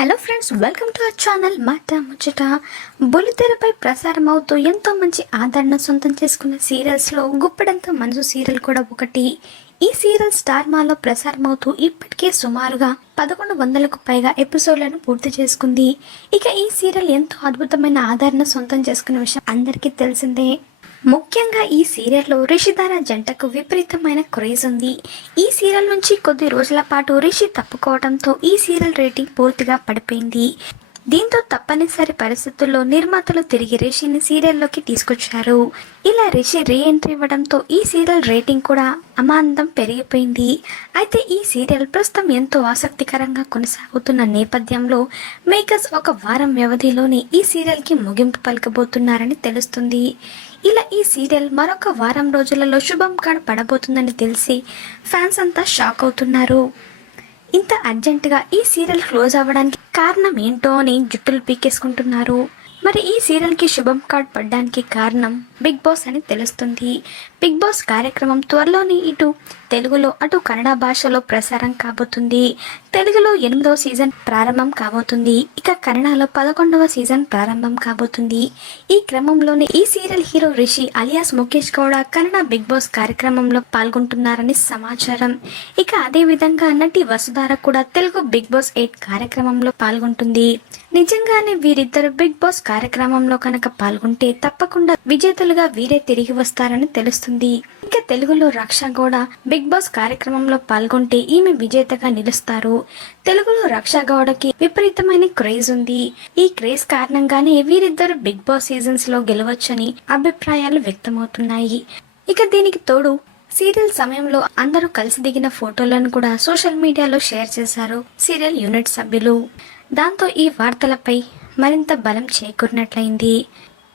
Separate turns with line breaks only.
Hello friends welcome to our channel మాట ముచ్చట బుల్లితెరపై ప్రసారం అవుతూ ఎంతో మంచి ఆదరణ సొంతం చేసుకున్న సీరియల్స్లో గుప్పెడంత మనసు సీరియల్ కూడా ఒకటి. ఈ సీరియల్ స్టార్ మాలో ప్రసారం అవుతూ ఇప్పటికే సుమారుగా పదకొండు వందలకు పైగా ఎపిసోడ్లను పూర్తి చేసుకుంది. ఇక ఈ సీరియల్ ఎంతో అద్భుతమైన ఆదరణ సొంతం చేసుకున్న విషయం అందరికీ తెలిసిందే. ముఖ్యంగా ఈ సీరియల్లో రిషిధార జంటకు విపరీతమైన క్రేజ్ ఉంది. ఈ సీరియల్ నుంచి కొద్ది రోజుల పాటు రిషి తప్పుకోవడంతో ఈ సీరియల్ రేటింగ్ పూర్తిగా పడిపోయింది. దీంతో తప్పనిసరి పరిస్థితుల్లో నిర్మాతలు తిరిగి రిషిని సీరియల్లోకి తీసుకొచ్చారు. ఇలా రిషి రీ ఎంట్రీ ఇవ్వడంతో ఈ సీరియల్ రేటింగ్ కూడా అమాంతం పెరిగిపోయింది. అయితే ఈ సీరియల్ ప్రస్తుతం ఎంతో ఆసక్తికరంగా కొనసాగుతున్న నేపథ్యంలో మేకర్స్ ఒక వారం వ్యవధిలోనే ఈ సీరియల్కి ముగింపు పలకబోతున్నారని తెలుస్తుంది. ఇలా ఈ సీరియల్ మరొక వారం రోజులలో శుభం కాడ పడబోతుందని తెలిసి ఫ్యాన్స్ అంతా షాక్ అవుతున్నారు. ఇంత అర్జెంటుగా ఈ సీరియల్ క్లోజ్ అవ్వడానికి కారణం ఏంటో అని జుట్టులు పీకేసుకుంటున్నారు. మరి ఈ సీరియల్కి శుభం కార్డ్ పడడానికి కారణం? బిగ్ బాస్ అని తెలుస్తుంది. బిగ్ బాస్ కార్యక్రమం త్వరలోనే ఇటు తెలుగులో అటు కన్నడ భాషలో ప్రసారం కాబోతుంది. తెలుగులో ఎనిమిదవ సీజన్ ప్రారంభం కాబోతుంది. ఇక కన్నడలో పదకొండవ సీజన్ ప్రారంభం కాబోతుంది. ఈ క్రమంలోనే ఈ serial hero Rishi alias Mukesh Gowda Kannada Bigg Boss కార్యక్రమంలో పాల్గొంటున్నారని సమాచారం. ఇక అదే విధంగా నటి వసుధార కూడా తెలుగు బిగ్ బాస్ ఎయిట్ కార్యక్రమంలో పాల్గొంటుంది. నిజంగానే వీరిద్దరు బిగ్ బాస్ కార్యక్రమంలో కనుక పాల్గొంటే తప్పకుండా విజేతలు విజేతలుగా వీరే తిరిగి వస్తారని తెలుస్తుంది. ఇక తెలుగులో రక్ష గౌడ బిగ్ బాస్ కార్యక్రమంలో పాల్గొంటే ఈమె విజేతగా నిలుస్తారు. తెలుగులో రక్ష గౌడకి విపరీతమైన క్రేజ్ ఉంది. ఈ క్రేజ్ కారణంగానే వీరిద్దరు బిగ్ బాస్ సీజన్స్లో గెలవచ్చని అభిప్రాయాలు వ్యక్తమవుతున్నాయి. ఇక దీనికి తోడు సీరియల్ సమయంలో అందరూ కలిసి దిగిన ఫోటోలను కూడా సోషల్ మీడియాలో షేర్ చేశారు సీరియల్ యూనిట్ సభ్యులు. దాంతో ఈ వార్తలపై మరింత బలం చేకూరినట్లయింది.